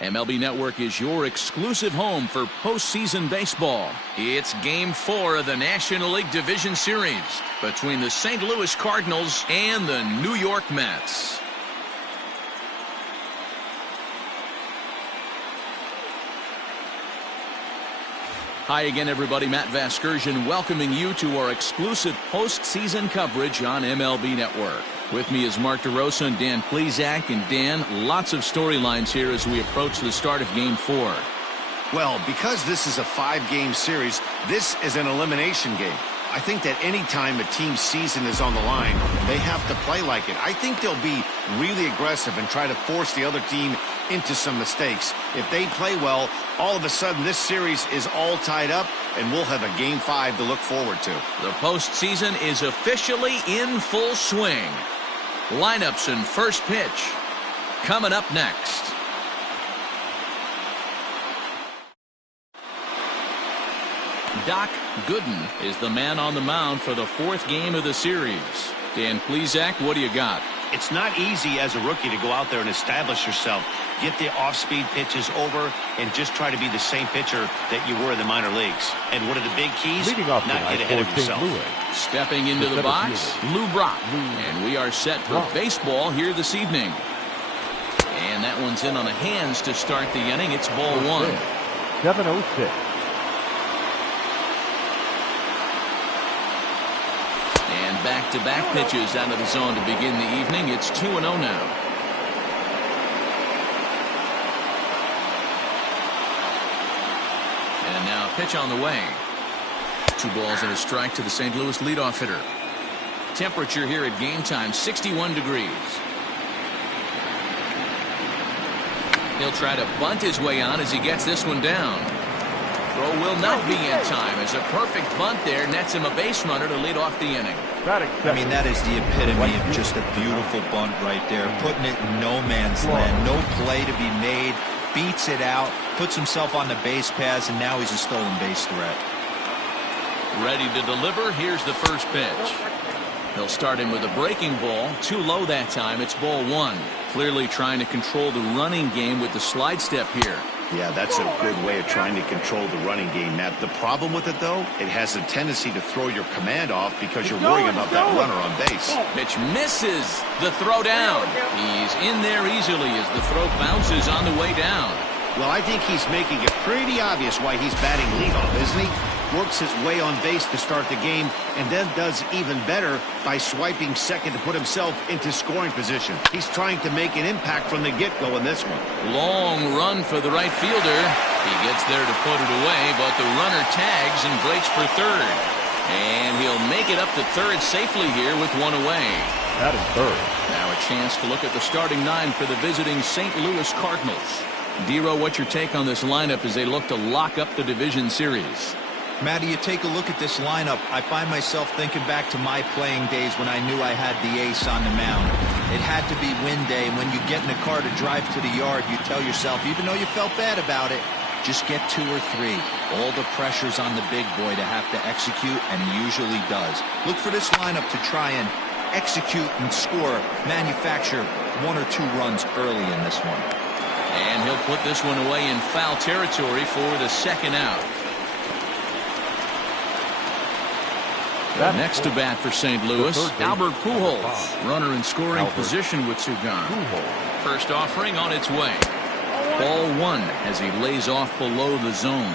MLB Network is your exclusive home for postseason baseball. It's Game 4 of the National League Division Series between the St. Louis Cardinals and the New York Mets. Hi again, everybody. Matt Vasgersian welcoming you to our exclusive postseason coverage on MLB Network. With me is Mark DeRosa and Dan Plesac. And Dan, lots of storylines here as we approach the start of Game 4. Well, because this is a 5-game series, this is an elimination game. I think that any time a team's season is on the line, they have to play like it. I think they'll be really aggressive and try to force the other team into some mistakes. If they play well, all of a sudden this series is all tied up, and we'll have a Game 5 to look forward to. The postseason is officially in full swing. Lineups and first pitch coming up next. Doc Gooden is the man on the mound for the 4th game of the series. Dan Plesac, what do you got? It's not easy as a rookie to go out there and establish yourself, get the off-speed pitches over, and just try to be the same pitcher that you were in the minor leagues. And one of the big keys, not get ahead of yourself. Stepping into the box, Lou Brock. And we are set for baseball here this evening. And that one's in on the hands to start the inning. It's ball 1. 7:06. Back-to-back pitches out of the zone to begin the evening. It's 2-0 now. And now a pitch on the way. 2 balls and a strike to the St. Louis leadoff hitter. Temperature here at game time, 61 degrees. He'll try to bunt his way on as he gets this one down. Throw will not be in time as a perfect bunt there nets him a base runner to lead off the inning. I mean, that is the epitome of just a beautiful bunt right there. Putting it in no man's land. No play to be made. Beats it out. Puts himself on the base paths, and now he's a stolen base threat. Ready to deliver. Here's the first pitch. He'll start him with a breaking ball. Too low that time. It's ball 1. Clearly trying to control the running game with the slide step here. Yeah, that's a good way of trying to control the running game, Matt. The problem with it, though, it has a tendency to throw your command off because you're worrying about that runner on base. Pitch misses the throw down. He's in there easily as the throw bounces on the way down. Well, I think he's making it pretty obvious why he's batting leadoff, isn't he? Works his way on base to start the game and then does even better by swiping second to put himself into scoring position. He's trying to make an impact from the get-go in this one. Long run for the right fielder. He gets there to put it away, but the runner tags and breaks for third. And he'll make it up to third safely here with one away. That is third. Now a chance to look at the starting 9 for the visiting St. Louis Cardinals. Dero, what's your take on this lineup as they look to lock up the division series? Matty, you take a look at this lineup. I find myself thinking back to my playing days when I knew I had the ace on the mound. It had to be win day. And when you get in a car to drive to the yard, you tell yourself, even though you felt bad about it, just get 2 or 3. All the pressure's on the big boy to have to execute, and he usually does. Look for this lineup to try and execute and score, manufacture 1 or 2 runs early in this one. And he'll put this one away in foul territory for the second out. Next to bat for St. Louis, Albert Pujols. Runner in scoring position with 2 gone. First offering on its way. Ball 1 as he lays off below the zone.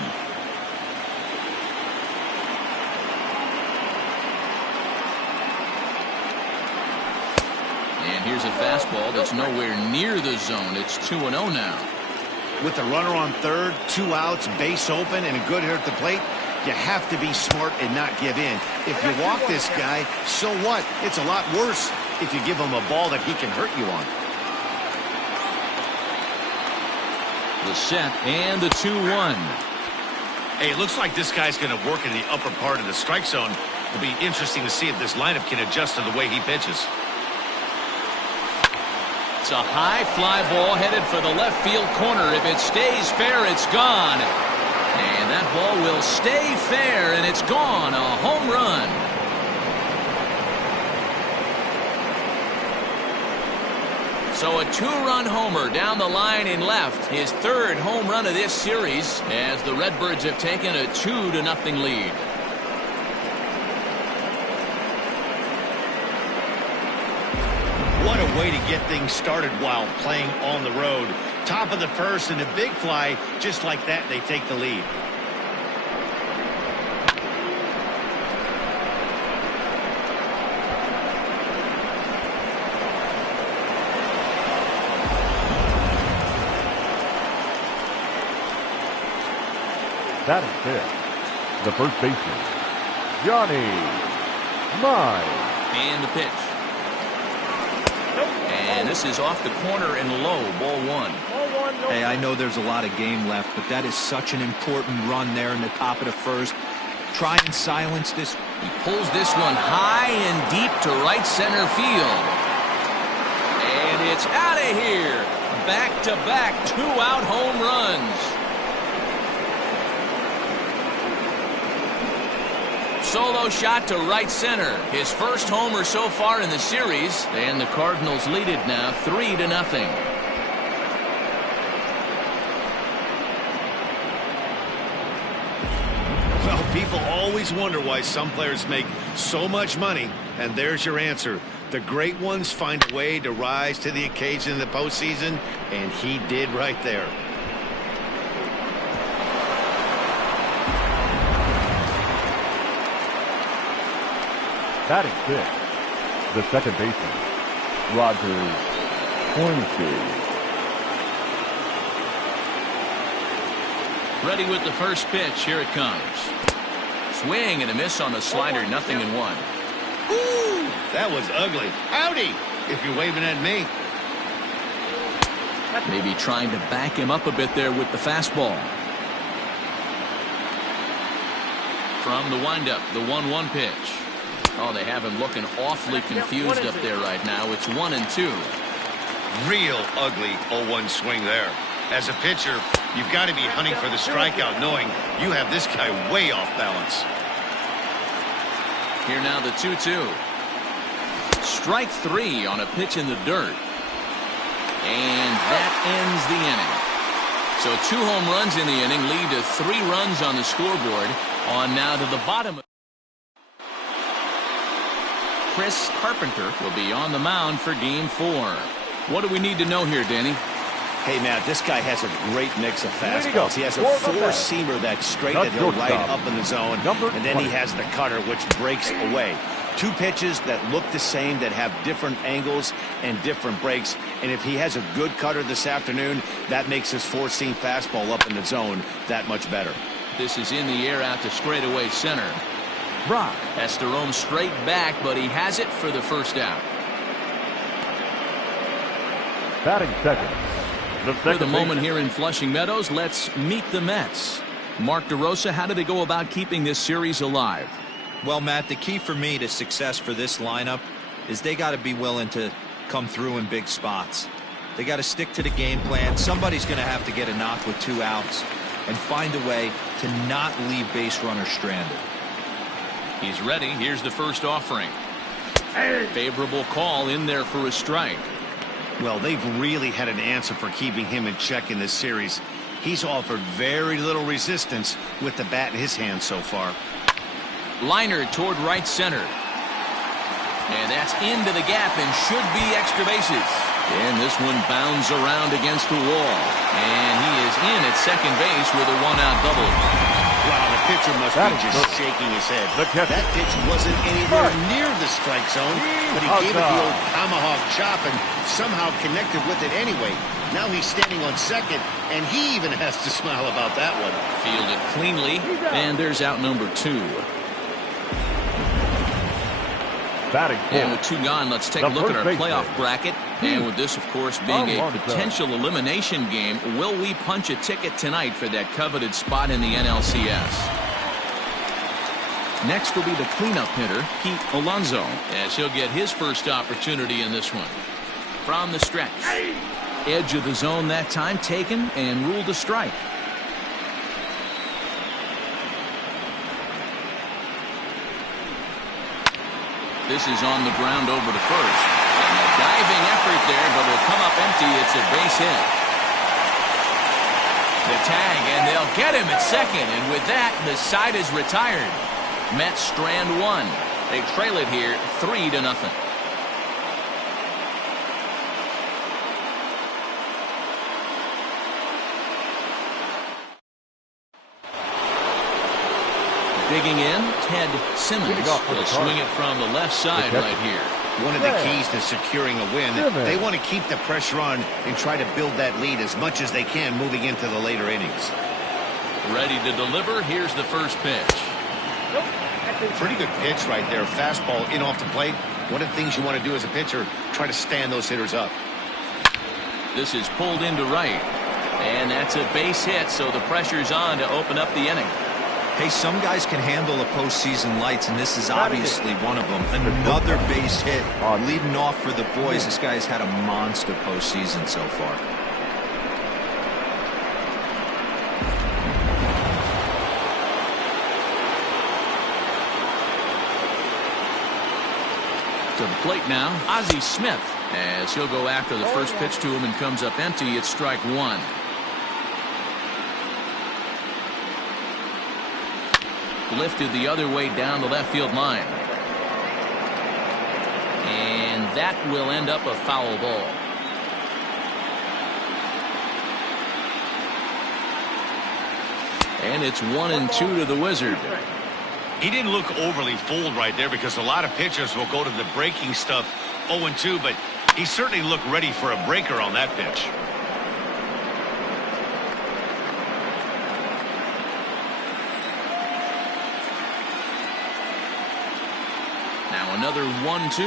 And here's a fastball that's nowhere near the zone. It's 2-0 now. With the runner on third, 2 outs, base open, and a good hitter at the plate, you have to be smart and not give in. If you walk this guy, so what? It's a lot worse if you give him a ball that he can hurt you on. The set and the 2-1. Hey, it looks like this guy's going to work in the upper part of the strike zone. It'll be interesting to see if this lineup can adjust to the way he pitches. It's a high fly ball headed for the left field corner. If it stays fair, it's gone. And that ball will stay fair, and it's gone. A home run. So a two-run homer down the line in left. His third home run of this series as the Redbirds have taken a 2-0 lead. What a way to get things started while playing on the road. Top of the first and a big fly. Just like that, they take the lead. Batting fifth, the first baseman, Johnny Mize. And the pitch. And this is off the corner and low, ball one. Hey, I know there's a lot of game left, but that is such an important run there in the top of the first. Try and silence this. He pulls this one high and deep to right center field. And it's out of here. Back-to-back two-out home runs. Solo shot to right center. His first homer so far in the series, and the Cardinals lead it now 3-0. Well, people always wonder why some players make so much money, and there's your answer. The great ones find a way to rise to the occasion in the postseason, and he did right there. Batting fifth, the second baseman, Roger Hornsby. Ready with the first pitch. Here it comes. Swing and a miss on the slider. 0-1. Ooh, that was ugly. Howdy, if you're waving at me. Maybe trying to back him up a bit there with the fastball. From the windup, the 1-1 pitch. Oh, they have him looking awfully confused up there right now. It's 1-2. Real ugly 0-1 swing there. As a pitcher, you've got to be hunting for the strikeout, knowing you have this guy way off balance. Here now the 2-2. Strike three on a pitch in the dirt. And that ends the inning. So 2 home runs in the inning lead to 3 runs on the scoreboard. On now to the bottom. Chris Carpenter will be on the mound for game 4. What do we need to know here, Danny? Hey, Matt, this guy has a great mix of fastballs. He has a four-seamer that's straight that he'll ride up in the zone, and then he has the cutter, which breaks away. 2 pitches that look the same, that have different angles and different breaks, and if he has a good cutter this afternoon, that makes his four-seam fastball up in the zone that much better. This is in the air out to straightaway center. Brock has to roam straight back, but he has it for the first out. Batting second. For the moment here in Flushing Meadows, let's meet the Mets. Mark DeRosa, how do they go about keeping this series alive? Well, Matt, the key for me to success for this lineup is they got to be willing to come through in big spots. They got to stick to the game plan. Somebody's going to have to get a knock with 2 outs and find a way to not leave base runners stranded. He's ready. Here's the first offering. Favorable call in there for a strike. Well, they've really had an answer for keeping him in check in this series. He's offered very little resistance with the bat in his hand so far. Liner toward right center. And that's into the gap and should be extra bases. And this one bounds around against the wall. And he is in at second base with a 1-out double. Wow, the pitcher must be just shaking his head. That pitch wasn't anywhere near the strike zone, but he gave it the old tomahawk chop and somehow connected with it anyway. Now he's standing on second, and he even has to smile about that one. Fielded cleanly, and there's out number 2. And with 2 gone, let's take a look at our playoff bracket. And with this, of course, being a potential elimination game, will we punch a ticket tonight for that coveted spot in the NLCS? Next will be the cleanup hitter, Pete Alonso, as he'll get his first opportunity in this one. From the stretch. Edge of the zone that time taken and ruled a strike. This is on the ground over to first. And that Diving effort there, but it'll come up empty. It's a base hit. The tag, and they'll get him at second. And with that, the side is retired. Mets strand one. They trail it here 3-0. Digging in, Ted Simmons will swing it from the left side right here. One of the keys to securing a win, they want to keep the pressure on and try to build that lead as much as they can moving into the later innings. Ready to deliver. Here's the first pitch. Pretty good pitch right there. Fastball in off the plate. One of the things you want to do as a pitcher, try to stand those hitters up. This is pulled into right. And that's a base hit, so the pressure's on to open up the inning. Hey, some guys can handle the postseason lights, and this is obviously one of them. Another base hit, leading off for the boys. This guy's had a monster postseason so far. To the plate now, Ozzie Smith, as he'll go after the first pitch to him and comes up empty. It's strike one. Lifted the other way down the left field line. And that will end up a foul ball. And it's 1-2 to the Wizard. He didn't look overly fooled right there because a lot of pitchers will go to the breaking stuff 0-2, but he certainly looked ready for a breaker on that pitch. Another 1-2,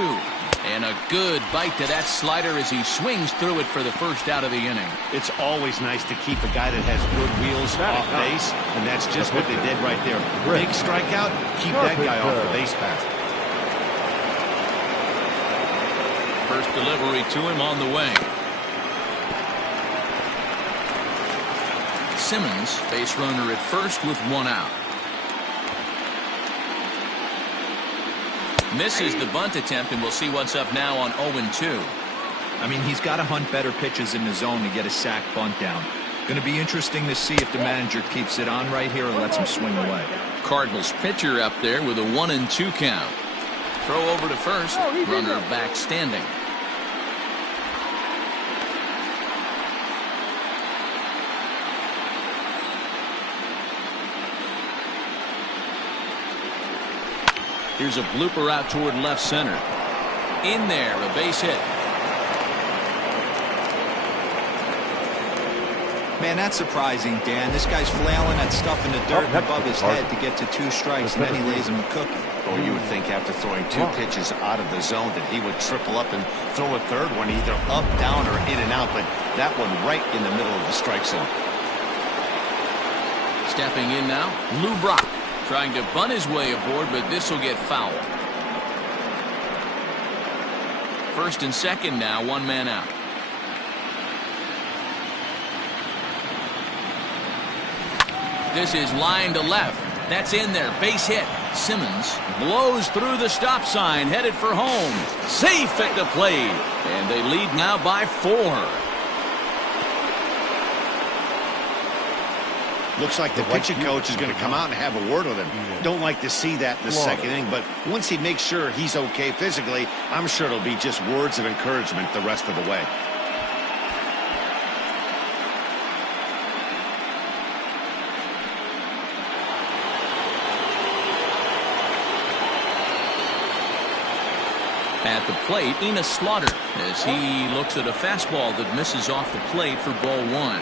and a good bite to that slider as he swings through it for the first out of the inning. It's always nice to keep a guy that has good wheels off base, and that's just what they did right there. Big strikeout, keep that guy off the base path. First delivery to him on the way. Simmons, base runner at first with one out. Misses the bunt attempt, and we'll see what's up now on 0-2. I mean, he's got to hunt better pitches in the zone to get a sac bunt down. Going to be interesting to see if the manager keeps it on right here or lets him swing away. Cardinals pitcher up there with a 1-2 count. Throw over to first, runner back standing. Here's a blooper out toward left center. In there, a base hit. Man, that's surprising, Dan. This guy's flailing that stuff in the dirt above his head to get to 2 strikes, and then he lays him a cookie. Or you would think after throwing 2 pitches out of the zone that he would triple up and throw a third one either up, down, or in and out, but that one right in the middle of the strike zone. Stepping in now, Lou Brock. Trying to bunt his way aboard, but this will get foul. First and second now, one man out. This is line to left. That's in there. Base hit. Simmons blows through the stop sign, headed for home. Safe at the plate. And they lead now by 4. Looks like the pitching coach is going to come out and have a word with him. Don't like to see that in the second inning, but once he makes sure he's okay physically, I'm sure it'll be just words of encouragement the rest of the way. At the plate, Enos Slaughter, as he looks at a fastball that misses off the plate for ball 1.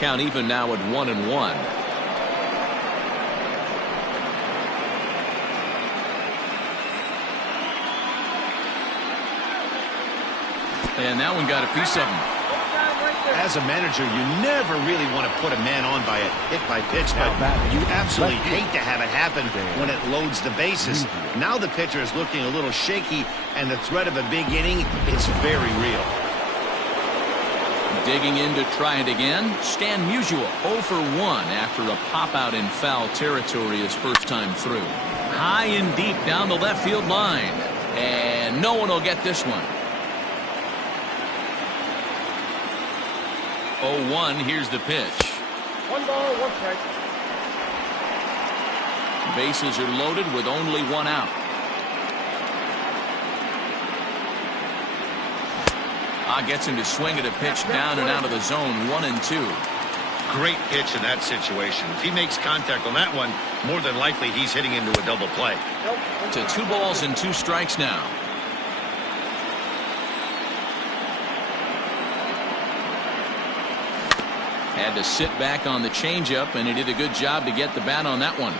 Count even now at 1-1. And that one got a piece of him. As a manager, you never really want to put a man on by a hit by pitch, but you absolutely hate to have it happen when it loads the bases. Now the pitcher is looking a little shaky, and the threat of a big inning is very real. Digging in to try it again, Stan Musial 0 for 1 after a pop-out in foul territory his first time through. High and deep down the left field line, and no one will get this one. 0-1, here's the pitch. 1 ball, 1 strike. Bases are loaded with only 1 out. Gets him to swing at a pitch down and out of the zone, 1-2. Great pitch in that situation. If he makes contact on that one, more than likely he's hitting into a double play. To 2 balls and 2 strikes now. Had to sit back on the changeup, and he did a good job to get the bat on that one.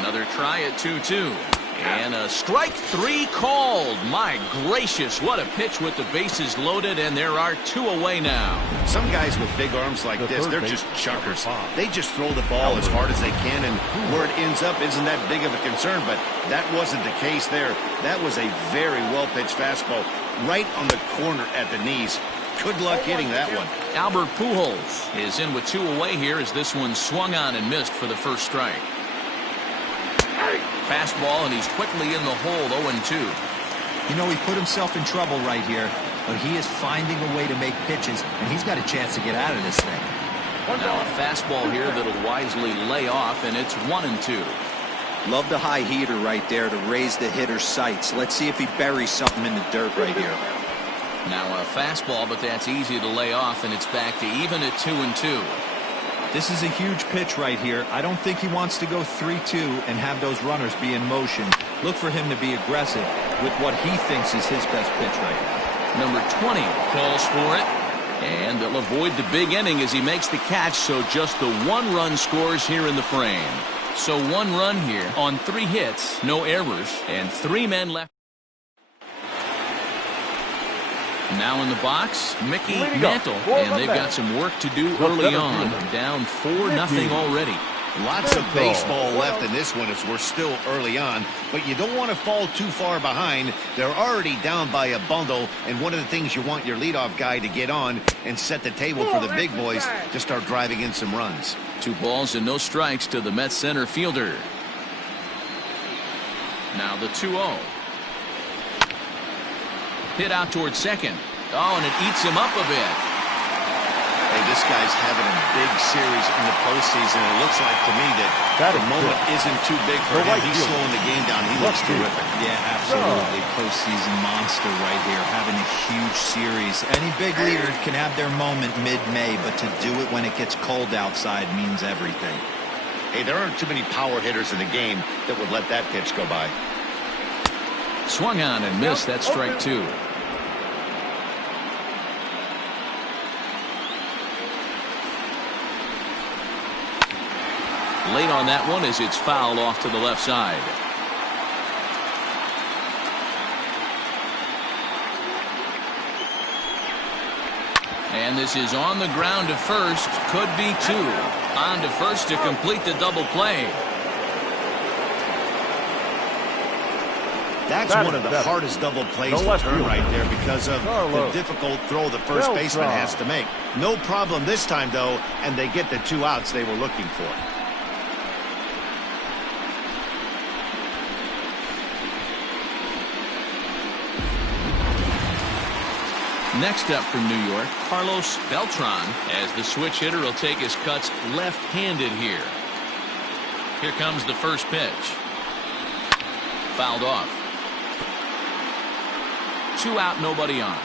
Another try at 2-2. And a strike 3 called. My gracious, what a pitch with the bases loaded, and there are 2 away now. Some guys with big arms like this, they're just chuckers. They just throw the ball as hard as they can, and where it ends up isn't that big of a concern, but that wasn't the case there. That was a very well-pitched fastball right on the corner at the knees. Good luck hitting that one. Albert Pujols is in with 2 away here as this one swung on and missed for the first strike. Fastball, and he's quickly in the hole, 0-2. You know, he put himself in trouble right here, but he is finding a way to make pitches, and he's got a chance to get out of this thing. Now a fastball here that'll wisely lay off, and it's 1-2. Love the high heater right there to raise the hitter's sights. Let's see if he buries something in the dirt right here. Now a fastball, but that's easy to lay off, and it's back to even at 2-2. This is a huge pitch right here. I don't think he wants to go 3-2 and have those runners be in motion. Look for him to be aggressive with what he thinks is his best pitch right now. Number 20 calls for it, and they'll avoid the big inning as he makes the catch, so just the 1 run scores here in the frame. So 1 run here on 3 hits, no errors, and 3 men left. Now in the box, Mickey Mantle, and they've got some work to do early on. Down 4-0 already. Lots of baseball left in this one as we're still early on, but you don't want to fall too far behind. They're already down by a bundle, and one of the things you want your leadoff guy to get on and set the table for the big boys to start driving in some runs. 2 balls and no strikes to the Mets center fielder. Now the 2-0. Hit out towards second. Oh, and it eats him up a bit. Hey, this guy's having a big series in the postseason. It looks like to me that the moment isn't too big for him. He's slowing the game down. He looks terrific. Yeah, absolutely. Postseason monster right here, having a huge series. Any big leader can have their moment mid-May, but to do it when it gets cold outside means everything. Hey, there aren't too many power hitters in the game that would let that pitch go by. Swung on and missed. That's strike 2. Late on that one as it's fouled off to the left side. And this is on the ground to first. Could be 2. On to first to complete the double play. That's one of the hardest double plays to turn right there because of the difficult throw the first baseman has to make. No problem this time, though, and they get the 2 outs they were looking for. Next up from New York, Carlos Beltran, as the switch hitter will take his cuts left-handed here. Here comes the first pitch. Fouled off. 2 out, nobody on.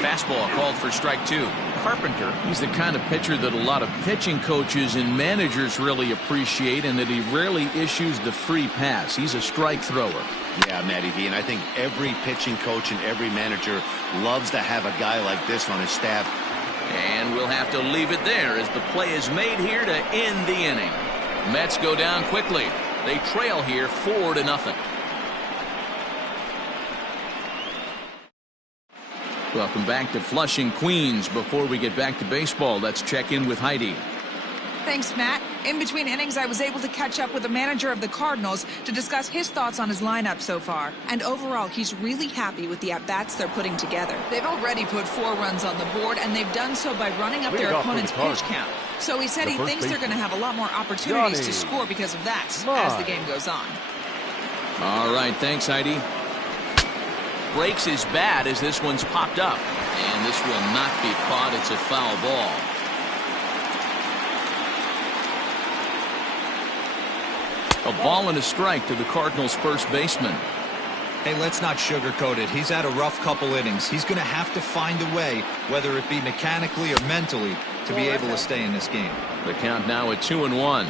Fastball called for strike 2. Carpenter, he's the kind of pitcher that a lot of pitching coaches and managers really appreciate, and that he rarely issues the free pass. He's a strike thrower. Yeah, Matty V, and I think every pitching coach and every manager loves to have a guy like this on his staff. And we'll have to leave it there as the play is made here to end the inning. Mets go down quickly. They trail here 4-0. Welcome back to Flushing, Queens. Before we get back to baseball, let's check in with Heidi. Thanks, Matt. In between innings, I was able to catch up with the manager of the Cardinals to discuss his thoughts on his lineup so far. And overall, he's really happy with the at-bats they're putting together. They've already put 4 runs on the board, and they've done so by running up their opponent's pitch count. So he said he thinks they're going to have a lot more opportunities to score because of that as the game goes on. All right, thanks, Heidi. Breaks his bat as this one's popped up. And this will not be caught. It's a foul ball. A ball and a strike to the Cardinals' first baseman. Hey, let's not sugarcoat it. He's had a rough couple innings. He's going to have to find a way, whether it be mechanically or mentally, to be able to stay in this game. The count now at 2-1.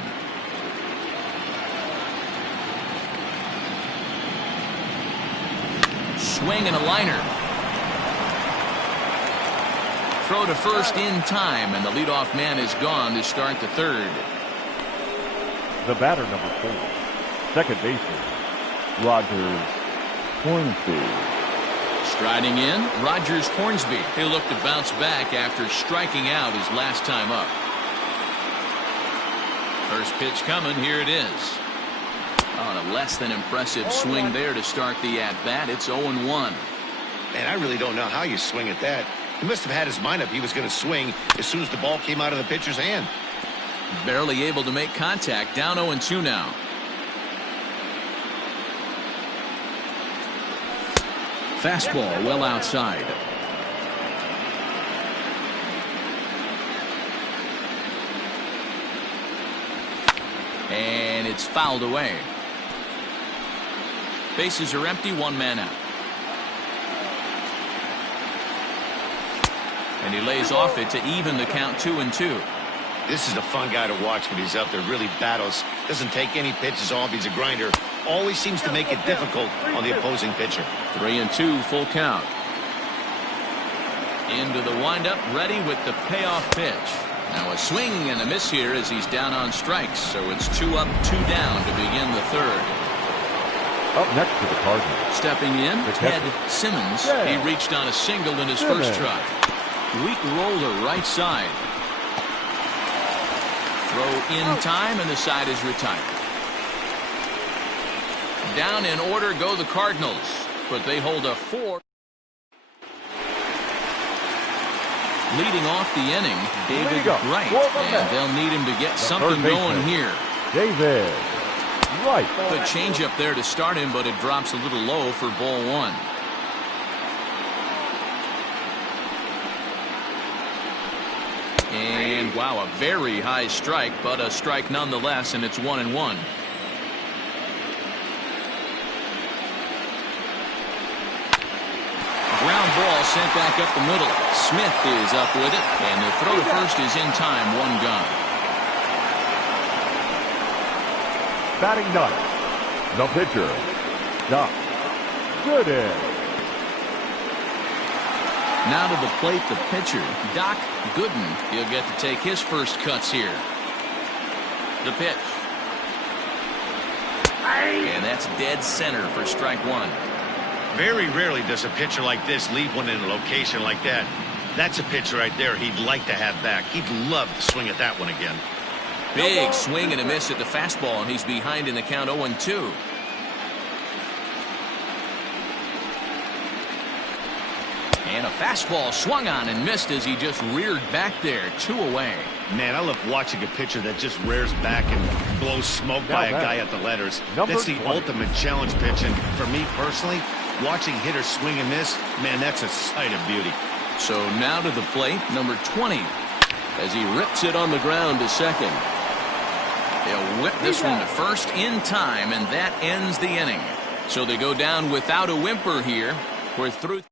Swing and a liner. Throw to first in time, and the leadoff man is gone to start the third. The batter, number 4, second baseman, Rogers Hornsby. Striding in, Rogers Hornsby. He'll look to bounce back after striking out his last time up. First pitch coming. Here it is. On a less than impressive swing there to start the at-bat. It's 0-1. Man, I really don't know how you swing at that. He must have had his mind up he was going to swing as soon as the ball came out of the pitcher's hand. Barely able to make contact. Down 0-2 now. Fastball well outside. And it's fouled away. Bases are empty, 1 man out. And he lays off it to even the count 2-2. This is a fun guy to watch when he's out there. Really battles. Doesn't take any pitches off. He's a grinder. Always seems to make it difficult on the opposing pitcher. 3-2, full count. Into the windup, ready with the payoff pitch. Now a swing and a miss here as he's down on strikes. So it's 2 up, 2 down to begin the third. Up next to the Cardinals. Stepping in, Ted Simmons. He reached on a single in his first try. Weak roller right side. Throw in time, and the side is retired. Down in order go the Cardinals, but they hold a 4. Leading off the inning, David Wright, and they'll need him to get something going here. David Wright. Good changeup there to start him, but it drops a little low for ball 1. And wow, a very high strike, but a strike nonetheless, and it's 1-1. Ground ball sent back up the middle. Smith is up with it, and the throw to first is in time, 1 gone. Batting 9th, the pitcher, Doc Gooden. Now to the plate, the pitcher, Doc Gooden. He'll get to take his first cuts here. The pitch. And that's dead center for strike 1. Very rarely does a pitcher like this leave one in a location like that. That's a pitcher right there he'd like to have back. He'd love to swing at that one again. Big swing and a miss at the fastball, and he's behind in the count 0-2. And a fastball swung on and missed as he just reared back there. 2 away. Man, I love watching a pitcher that just rears back and blows smoke by a guy at the letters. That's the ultimate challenge pitch. And for me personally, watching hitters swing and miss, man, that's a sight of beauty. So now to the plate, number 20, as he rips it on the ground to second. They'll whip this one to first in time, and that ends the inning. So they go down without a whimper here. We're through.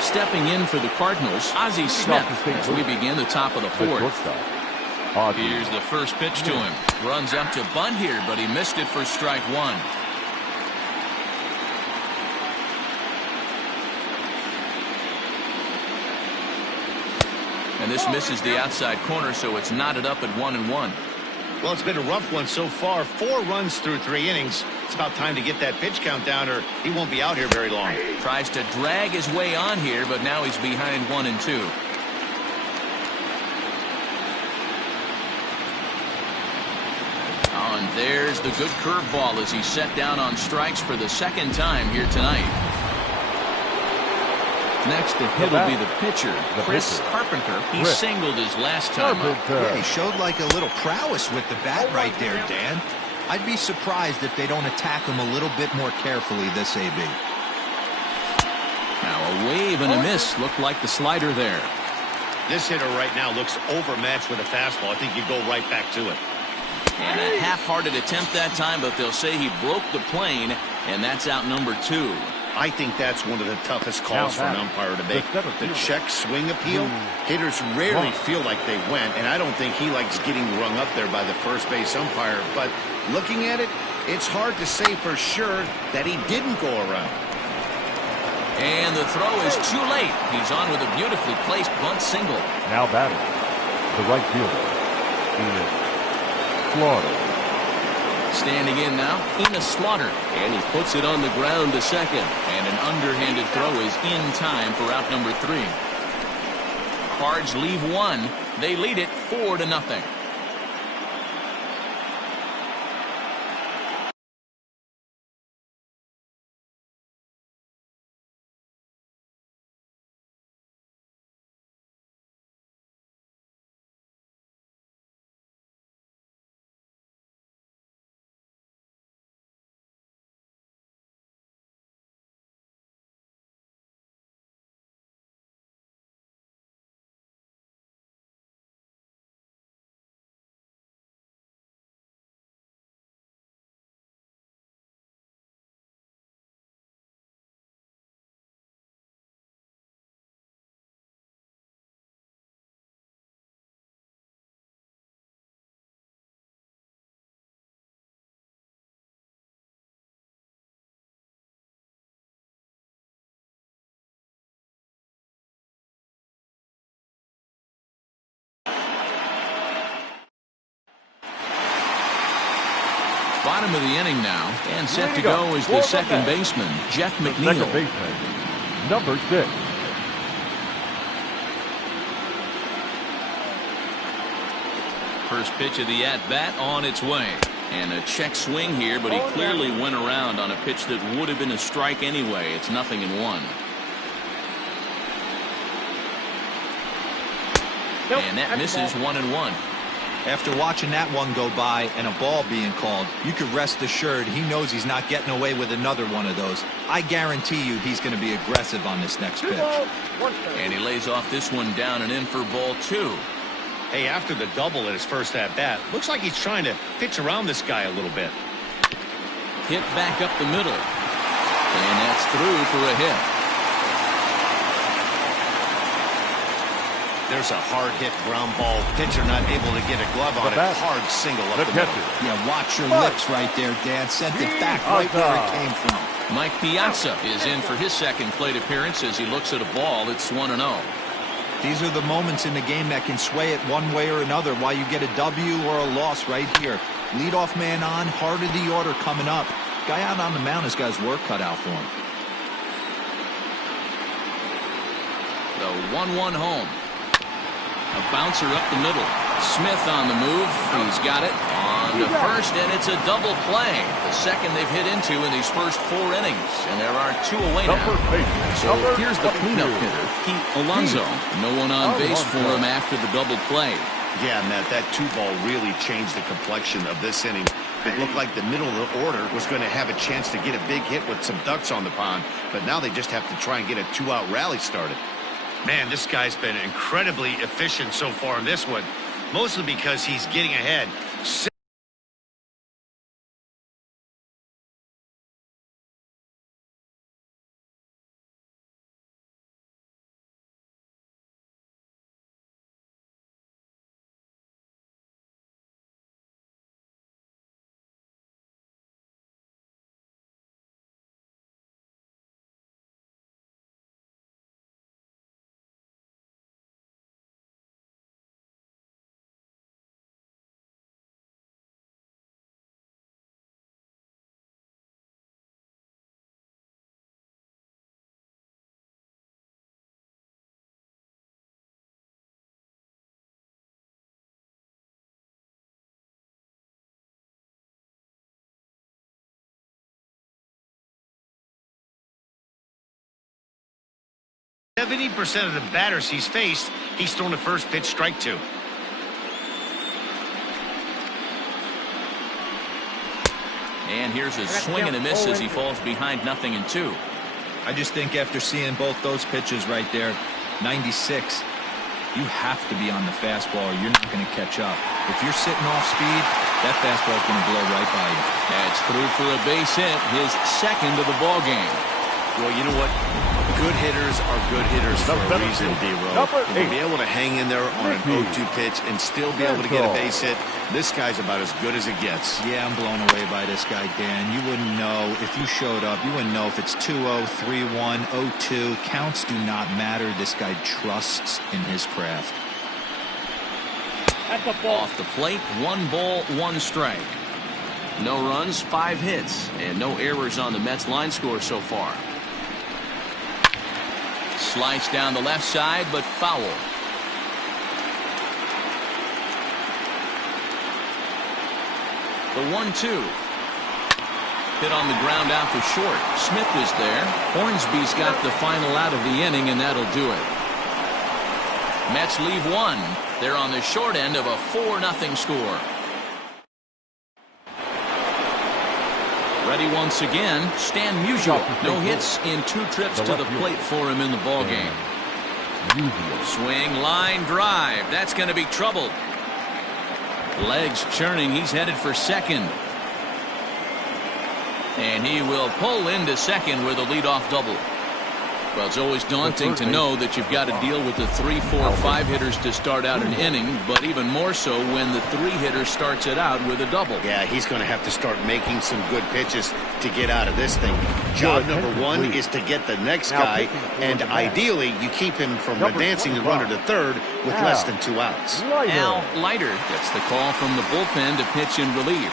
Stepping in for the Cardinals, Ozzie Smith, as we begin the top of the 4th. Here's the first pitch to him. Runs up to bunt here, but he missed it for strike 1. And this misses the outside corner, so it's knotted up at 1-1. Well, it's been a rough one so far. 4 runs through 3 innings. It's about time to get that pitch count down, or he won't be out here very long. Tries to drag his way on here, but now he's behind 1-2. Oh, and there's the good curveball as he's set down on strikes for the second time here tonight. Next to hit will be the pitcher, Chris Carpenter. He singled his last time up. Yeah, he showed like a little prowess with the bat right there, Dan. I'd be surprised if they don't attack him a little bit more carefully this AB. Now a wave and a miss. Looked like the slider there. This hitter right now looks overmatched with a fastball. I think you go right back to it. And a half-hearted attempt that time, but they'll say he broke the plane, and that's out number 2. I think that's one of the toughest calls for an umpire to make. The check swing appeal, hitters rarely feel like they went, and I don't think he likes getting rung up there by the first base umpire. But looking at it, it's hard to say for sure that he didn't go around. And the throw is too late. He's on with a beautifully placed bunt single. Now batting, the right fielder, Florida. Standing in now, Enos Slaughter, and he puts it on the ground to second. And an underhanded throw is in time for out number 3. Cards leave 1. They lead it 4-0. Bottom of the inning now, and set to go is the second baseman, Jeff McNeil. Second baseman, number 6. First pitch of the at-bat on its way. And a check swing here, but he clearly went around on a pitch that would have been a strike anyway. It's 0-1. And that misses 1-1. After watching that one go by and a ball being called, you could rest assured he knows he's not getting away with another one of those. I guarantee you he's going to be aggressive on this next pitch. And he lays off this one down and in for ball 2. Hey, after the double at his first at-bat, looks like he's trying to pitch around this guy a little bit. Hit back up the middle. And that's through for a hit. There's a hard-hit ground ball. Pitcher not able to get a glove on it. Hard single up the middle. Yeah, watch your lips right there, Dan. Sent it back right where it came from. Mike Piazza is in for his second plate appearance as he looks at a ball. It's 1-0. These are the moments in the game that can sway it one way or another, why you get a W or a loss right here. Leadoff man on, heart of the order coming up. Guy out on the mound has got his work cut out for him. The 1-1 home. A bouncer up the middle. Smith on the move. He's got it on to first, and it's a double play. The second they've hit into in these first 4 innings, and there are 2 away now. So here's the cleanup hitter, Pete Alonso. No one on base for him after the double play. Yeah, Matt, that 2-ball really changed the complexion of this inning. It looked like the middle of the order was going to have a chance to get a big hit with some ducks on the pond, but now they just have to try and get a 2-out rally started. Man, this guy's been incredibly efficient so far in this one, mostly because he's getting ahead. 70% of the batters he's faced, he's thrown the first pitch strike to. And here's a swing and a miss as he falls behind 0-2. I just think after seeing both those pitches right there, 96, you have to be on the fastball or you're not going to catch up. If you're sitting off speed, that fastball is going to blow right by you. That's through for a base hit, his second of the ball game. Well, you know what? Good hitters are good hitters for a reason, D-Row. To be able to hang in there on an 0-2 pitch and still be able to get a base hit, this guy's about as good as it gets. Yeah, I'm blown away by this guy, Dan. You wouldn't know if you showed up. You wouldn't know if it's 2-0, 3-1, 0-2. Counts do not matter. This guy trusts in his craft. Off the plate, 1 ball, 1 strike. No runs, 5 hits, and no errors on the Mets line score so far. Sliced down the left side, but foul. The 1-2. Hit on the ground out for short. Smith is there. Hornsby's got the final out of the inning, and that'll do it. Mets leave 1. They're on the short end of a 4-0 score. Ready once again, Stan Musial. No hits in 2 trips to the plate for him in the ballgame. Swing, line, drive. That's going to be trouble. Legs churning. He's headed for second. And he will pull into second with a leadoff double. Well, it's always daunting to know that you've got to deal with the 3, 4, 5 hitters to start out an inning, but even more so when the 3 hitter starts it out with a double. Yeah, he's going to have to start making some good pitches to get out of this thing. Job number 1 is to get the next guy, and ideally you keep him from advancing the runner to third with less than 2 outs. Al Leiter gets the call from the bullpen to pitch in relief.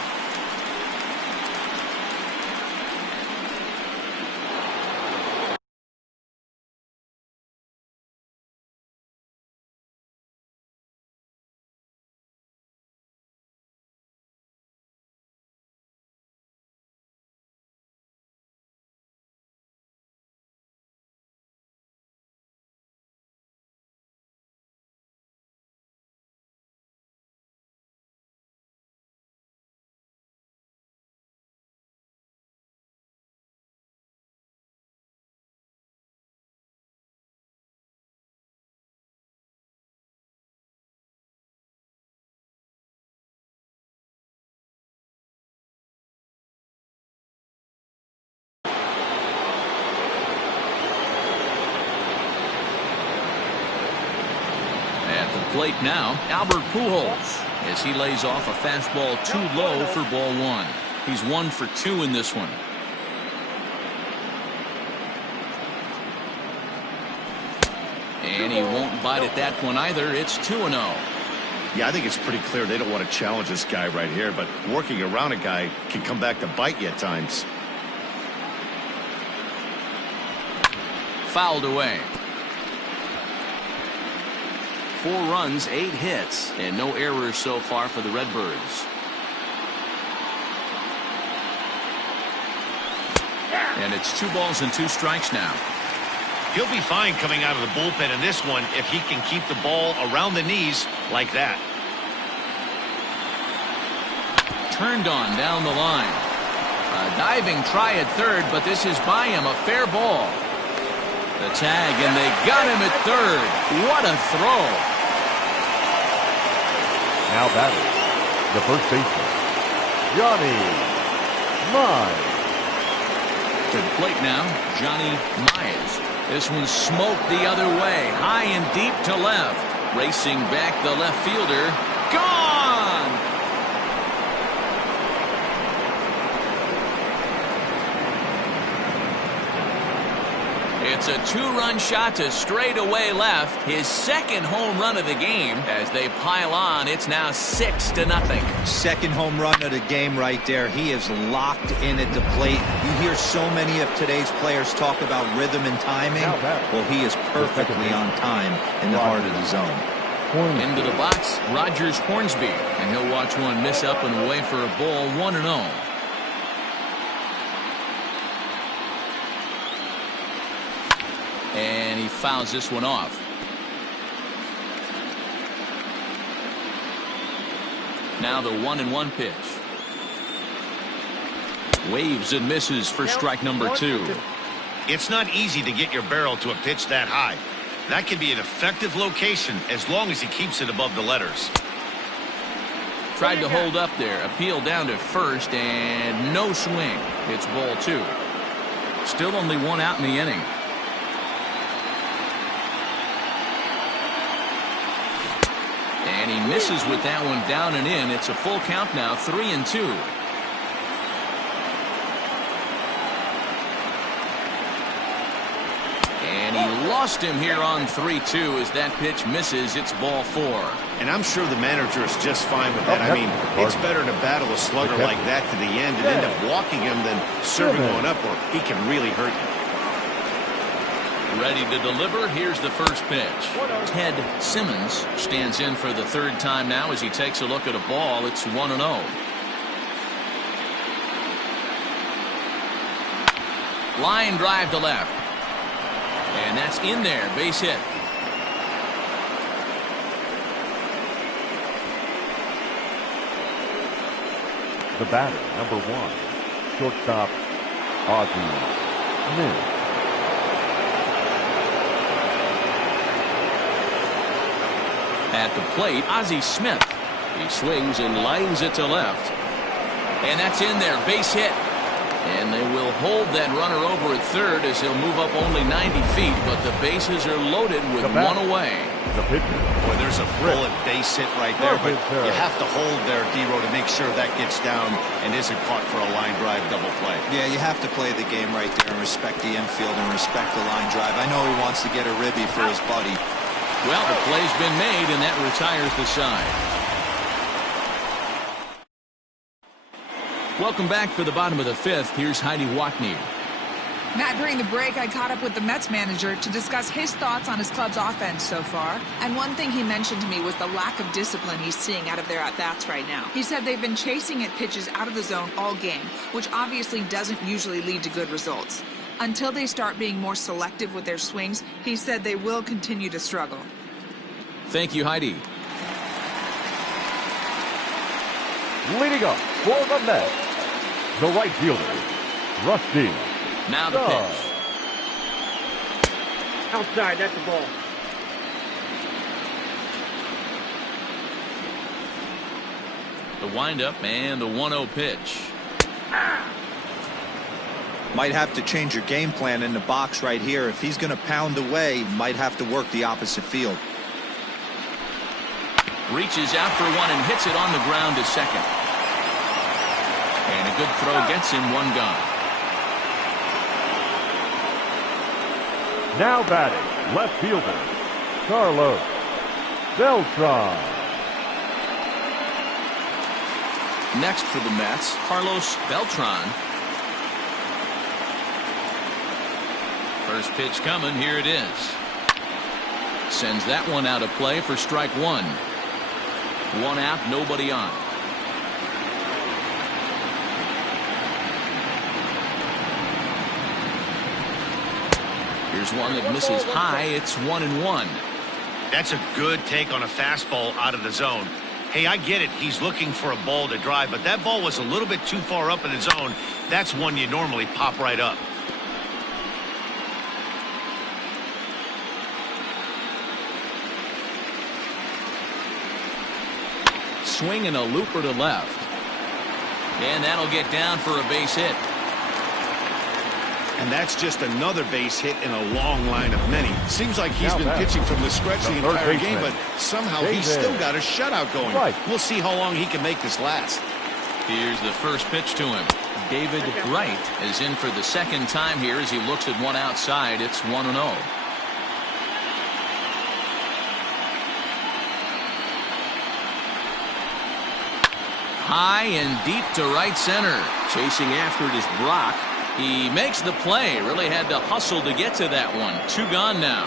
Plate now, Albert Pujols, as he lays off a fastball too low for ball 1. He's 1 for 2 in this one. And he won't bite at that one either. It's 2-0. Yeah, I think it's pretty clear they don't want to challenge this guy right here, but working around a guy can come back to bite you at times. Fouled away. 4 runs, 8 hits, and no errors so far for the Redbirds. And it's 2 balls and 2 strikes now. He'll be fine coming out of the bullpen in this one if he can keep the ball around the knees like that. Turned on down the line. A diving try at third, but this is by him, a fair ball. The tag, and they got him at third. What a throw. Now batting, the first baseman, Johnny Mize. To the plate now, Johnny Mize. This one smoked the other way, high and deep to left. Racing back the left fielder. Gone! It's a 2-run shot to straightaway left. His second home run of the game. As they pile on, it's now 6-0. Second home run of the game right there. He is locked in at the plate. You hear so many of today's players talk about rhythm and timing. Well, he is perfectly on time in the heart of the zone. Into the box, Rogers Hornsby. And he'll watch one miss up and away for a ball, 1-0. And he he fouls this one off. Now the 1-1 pitch. Waves and misses for strike number 2. It's not easy to get your barrel to a pitch that high. That can be an effective location as long as he keeps it above the letters. Tried to hold up there. Appeal down to first and no swing. It's ball 2. Still only 1 out in the inning. And he misses with that one down and in. It's a full count now, 3-2. And he lost him here on 3-2 as that pitch misses. It's ball 4. And I'm sure the manager is just fine with that. I mean, it's better to battle a slugger like that to the end and end up walking him than serving one up, or he can really hurt you. Ready to deliver. Here's the first pitch. Ted Simmons stands in for the 3rd time now as he takes a look at a ball. It's 1-0. Line drive to left. And that's in there. Base hit. The batter, number 1, shortstop, Ozzie Smith. At the plate, Ozzie Smith. He swings and lines it to left. And that's in there. Base hit. And they will hold that runner over at 3rd as he'll move up only 90 feet, but the bases are loaded with 1 away. The pitcher. Boy, there's a bullet base hit right there, but you have to hold there, D-Row, to make sure that gets down and isn't caught for a line drive double play. Yeah, you have to play the game right there and respect the infield and respect the line drive. I know he wants to get a ribby for his buddy. Well, the play's been made, and that retires the side. Welcome back for the bottom of the 5th. Here's Heidi Watney. Matt, during the break, I caught up with the Mets manager to discuss his thoughts on his club's offense so far. And one thing he mentioned to me was the lack of discipline he's seeing out of their at-bats right now. He said they've been chasing at pitches out of the zone all game, which obviously doesn't usually lead to good results. Until they start being more selective with their swings, he said they will continue to struggle. Thank you, Heidi. Leading up for the Mets, the right fielder, Rusty. Now the pitch. Outside, that's the ball. The windup and the 1-0 pitch. Might have to change your game plan in the box right here. If he's going to pound away, might have to work the opposite field. Reaches out for one and hits it on the ground to second. And a good throw gets him 1 gone. Now batting, left fielder, Carlos Beltran. Next for the Mets, Carlos Beltran. First pitch coming, here it is. Sends that one out of play for strike 1. 1 out, nobody on. Here's one that misses high. It's 1-1. That's a good take on a fastball out of the zone. Hey, I get it. He's looking for a ball to drive, but that ball was a little bit too far up in the zone. That's one you normally pop right up. Swing and a looper to left. And that'll get down for a base hit. And that's just another base hit in a long line of many. Seems like he's been pitching from the stretch the entire game, but somehow he's still got a shutout going. We'll see how long he can make this last. Here's the first pitch to him. David Wright is in for the 2nd time here as he looks at one outside. It's 1-0. High and deep to right center. Chasing after it is Brock. He makes the play. Really had to hustle to get to that one. 2 gone now.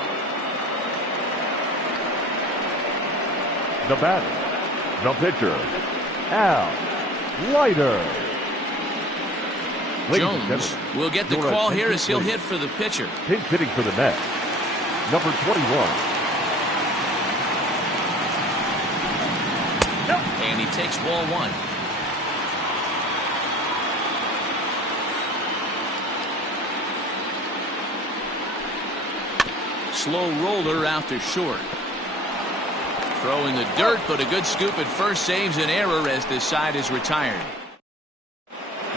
The batter, the pitcher, Al Leiter. Jones will get the call here as he'll hit for the pitcher. Pinch hitting for the Mets, number 21. And he takes ball one. Slow roller out to short. Throw in the dirt, but a good scoop at first saves an error as this side is retired.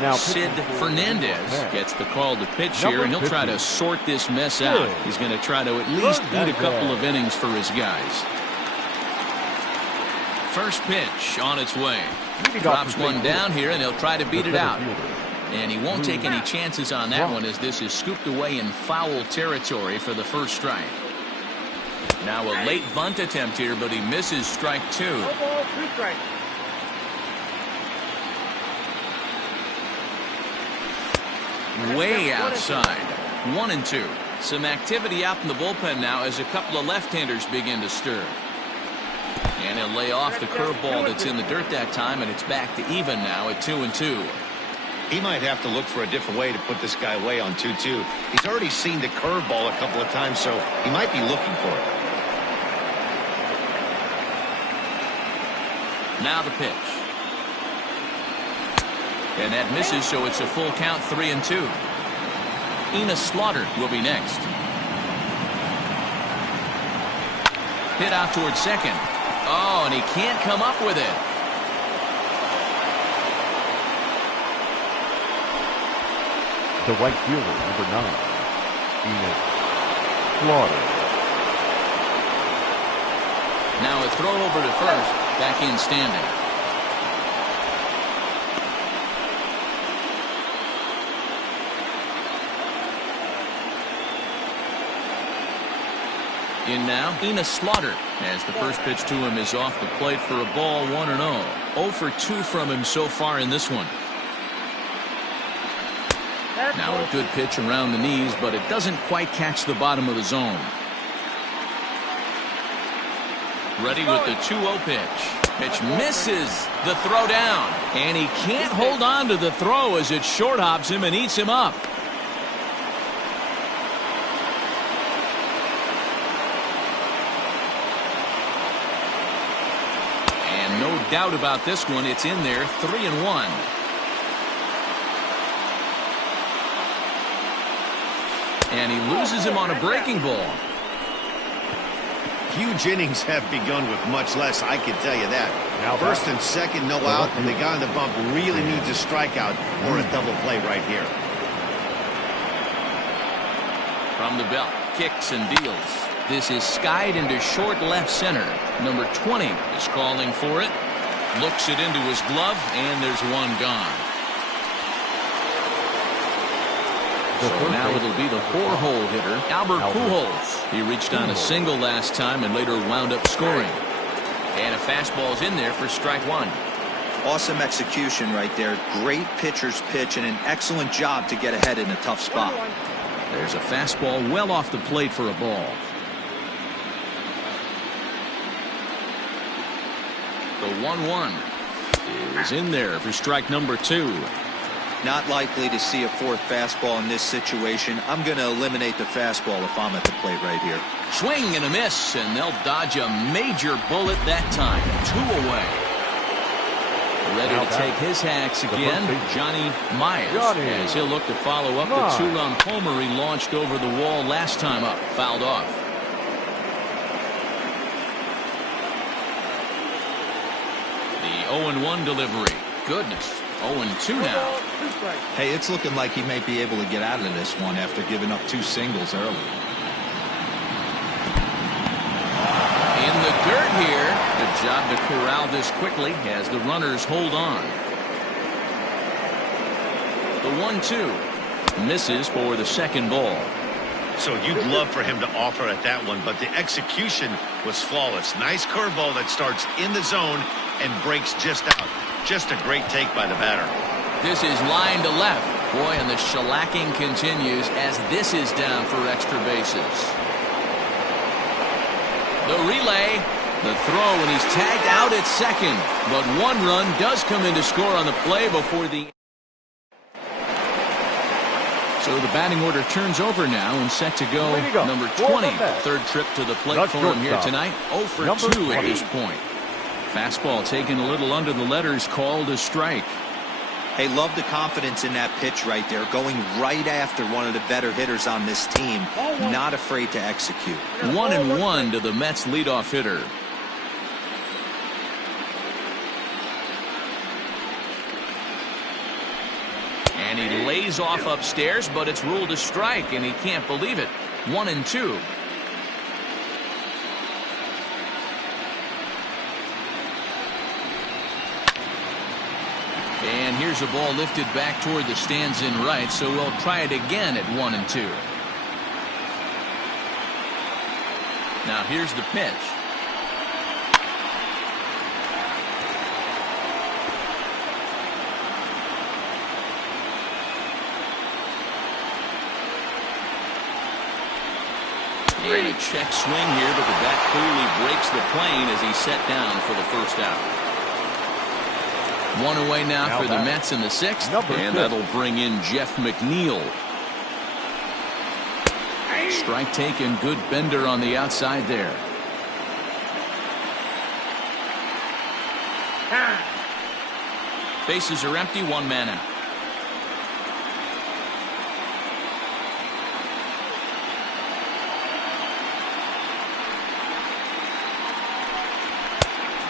Now Sid Fernandez gets the call to pitch here, and he'll try to sort this mess out. He's going to try to at least eat a couple of innings for his guys. First pitch on its way. Drops one down here, and he'll try to beat it out. And he won't take any chances on that one as this is scooped away in foul territory for the first strike. Now a late bunt attempt here, but he misses strike two. No ball, 2 strikes. Way outside. 1-2. Some activity out in the bullpen now as a couple of left-handers begin to stir. And he'll lay off the curveball that's in the dirt that time, and it's back to even now at 2-2. He might have to look for a different way to put this guy away on 2-2. He's already seen the curveball a couple of times, so he might be looking for it. Now the pitch. And that misses, so it's a full count, 3-2. Enos Slaughter will be next. Hit out towards second. Oh, and he can't come up with it. The right fielder, number 9, Enos Slaughter. Now a throw over to first, back in standing. In now, Enos Slaughter, as the first pitch to him is off the plate for a ball, 1-0. 0 for 2 from him so far in this one. Now a good pitch around the knees, but it doesn't quite catch the bottom of the zone. Ready with the 2-0 pitch. Pitch misses the throw down. And he can't hold on to the throw as it short hops him and eats him up. And no doubt about this one, it's in there, 3-1. And he loses him on a breaking ball. Huge innings have begun with much less, I can tell you that. Now First and second, no out, and the guy on the bump really needs a strikeout or a double play right here. From the belt, kicks and deals. This is skied into short left center. Number 20 is calling for it. Looks it into his glove, and there's one gone. So now it'll be the 4-hole hitter, Albert Pujols. He reached on a single last time and later wound up scoring. And a fastball's in there for strike one. Awesome execution right there. Great pitcher's pitch and an excellent job to get ahead in a tough spot. There's a fastball well off the plate for a ball. The 1-1 is in there for strike number 2. Not likely to see a fourth fastball in this situation. I'm going to eliminate the fastball if I'm at the plate right here. Swing and a miss, and they'll dodge a major bullet that time. 2 away. Ready to take his hacks again, Johnny Myers, as he'll look to follow up the 2-run homer he launched over the wall last time up. Fouled off. The 0-1 delivery. Goodness. 0-2 now. Hey, it's looking like he may be able to get out of this one after giving up 2 singles early. In the dirt here. Good job to corral this quickly as the runners hold on. The 1-2 misses for the second ball. So you'd love for him to offer at that one, but the execution was flawless. Nice curveball that starts in the zone and breaks just out. Just a great take by the batter. This is line to left. Boy, and the shellacking continues as this is down for extra bases. The relay, the throw, and he's tagged out at second. But 1 run does come in to score on the play before the... So the batting order turns over now and set to go number 20. Third trip to the plate for him here tonight. 0 for 2 at this point. Fastball taken a little under the letters, called a strike. Hey, love the confidence in that pitch right there, going right after one of the better hitters on this team, not afraid to execute. 1-1 to the Mets leadoff hitter. And he lays off upstairs, but it's ruled a strike, and he can't believe it. 1-2. And here's a ball lifted back toward the stands in right, so we'll try it again at 1-2. Now here's the pitch. And a check swing here, but the bat clearly breaks the plane as he's set down for the first out. One away now for the Mets in the 6th, and that'll bring in Jeff McNeil. Strike taken, good bender on the outside there. Bases are empty, 1 man out.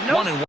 Nope. 1-1.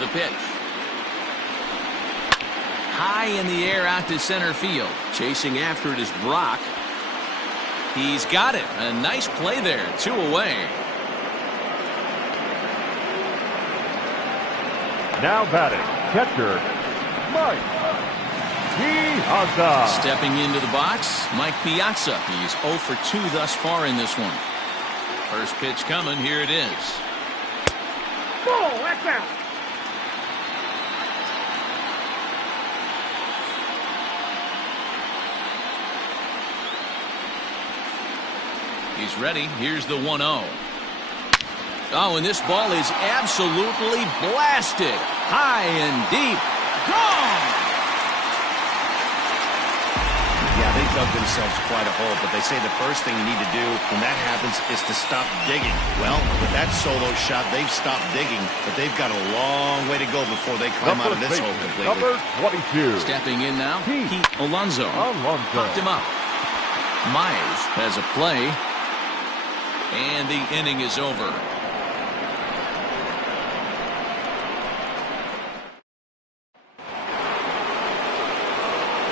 The pitch. High in the air out to center field. Chasing after it is Brock. He's got it. A nice play there. 2 away. Now batting, catcher, Mike Piazza. Stepping into the box, Mike Piazza. He's 0 for 2 thus far in this one. First pitch coming. Here it is. Ball, that's out. He's ready. Here's the 1-0. Oh, and this ball is absolutely blasted. High and deep. Gone! Yeah, they dug themselves quite a hole, but they say the first thing you need to do when that happens is to stop digging. Well, with that solo shot, they've stopped digging, but they've got a long way to go before they climb out of this hole completely. Number 22. Stepping in now, Pete Alonso. Popped him up. Myers has a play. And the inning is over.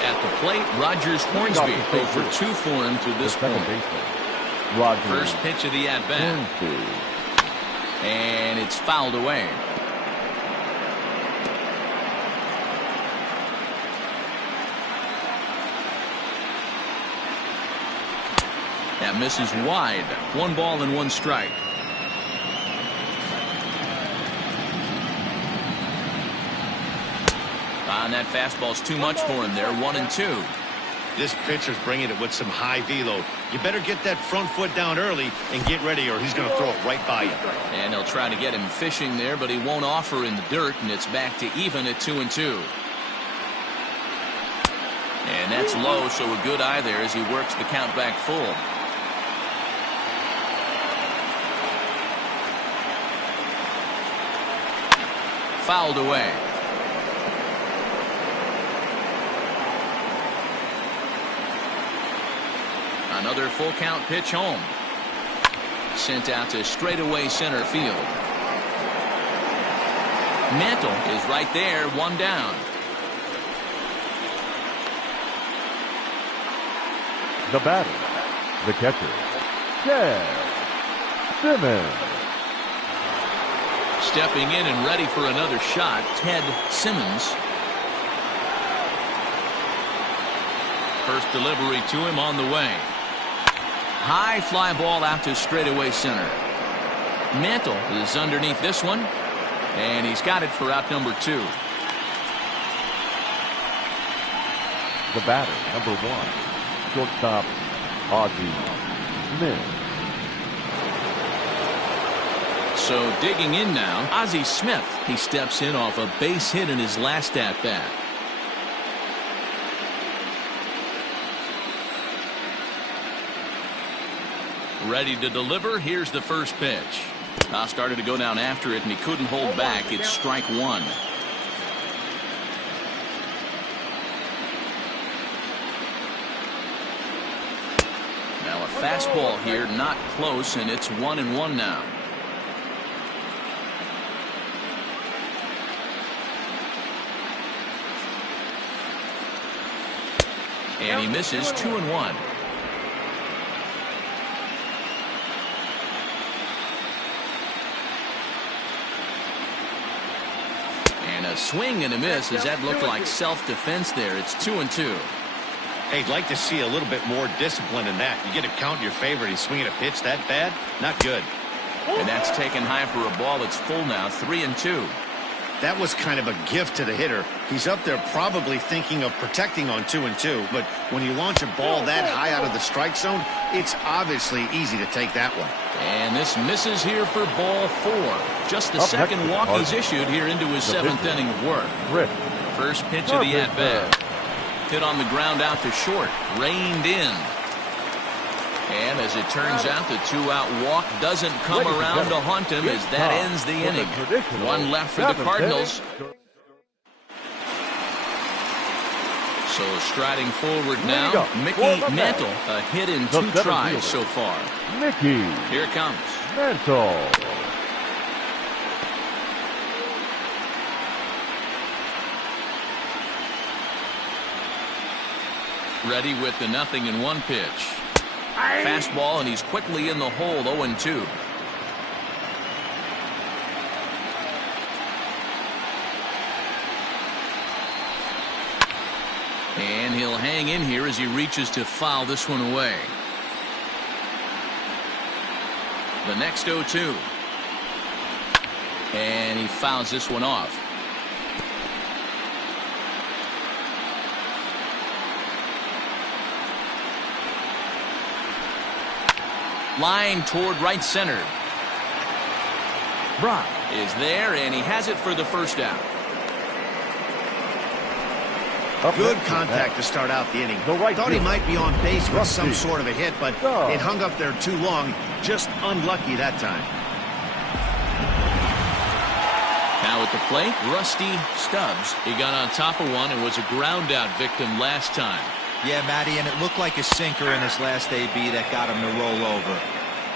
At the plate, Rogers Hornsby 0 for 2 for him to this point. First pitch of the at-bat. And it's fouled away. That misses wide. 1 ball and 1 strike. And that fastball's too much for him there. 1-2. This pitcher's bringing it with some high velo. You better get that front foot down early and get ready, or he's going to throw it right by you. And they'll try to get him fishing there, but he won't offer in the dirt, and it's back to even at 2-2. And that's low, so a good eye there as he works the count back full. Fouled away. Another full count pitch home. Sent out to straightaway center field. Mantle is right there, one down. The batter, the catcher, Ted Simmons. Stepping in and ready for another shot, Ted Simmons. First delivery to him on the way. High fly ball out to straightaway center. Mantle is underneath this one, and he's got it for out number 2. The batter, number 1, shortstop, Ozzie Smith. So digging in now, Ozzie Smith. He steps in off a base hit in his last at-bat. Ready to deliver. Here's the first pitch. Started to go down after it, and he couldn't hold back. It's strike 1. Now a fastball here, not close, and it's 1-1 now. And he misses. 2-1. And a swing and a miss, as that looked like self-defense there. It's 2-2. Hey, I'd like to see a little bit more discipline in that. You get a count in your favor, and he's swinging a pitch that bad? Not good. And that's taken high for a ball. It's full now, 3-2. That was kind of a gift to the hitter. He's up there probably thinking of protecting on 2-2, but when you launch a ball that high out of the strike zone, it's obviously easy to take that one. And this misses here for ball 4. Just the second walk he's issued here into his 7th inning of work. First pitch of the at-bat. Hit on the ground out to short. Reined in. And as it turns out, the 2-out walk doesn't come around to haunt him as that ends the inning. One left for the Cardinals. So striding forward now, Mickey Mantle. A hit in 2 tries so far. Mickey. Here it comes. Mantle. Ready with the 0-1 pitch. Fastball, and he's quickly in the hole, 0-2. And he'll hang in here as he reaches to foul this one away. The next 0-2. And he fouls this one off. Line toward right center. Brock is there, and he has it for the first out. Good contact to start out the inning. Thought he might be on base with some sort of a hit, but it hung up there too long. Just unlucky that time. Now at the plate, Rusty Stubbs. He got on top of one and was a ground out victim last time. Yeah, Matty, and it looked like a sinker in his last AB that got him to roll over.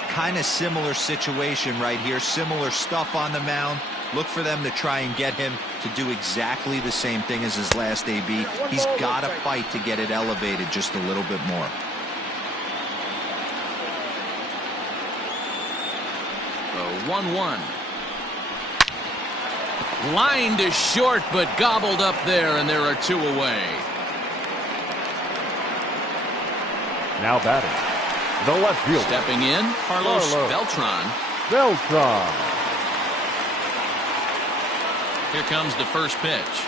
Kind of similar situation right here. Similar stuff on the mound. Look for them to try and get him to do exactly the same thing as his last AB. He's got to fight to get it elevated just a little bit more. The 1-1. Line to short, but gobbled up there, and there are 2 away. Now batting, the left fielder. Stepping in, Carlos Beltran. Here comes the first pitch.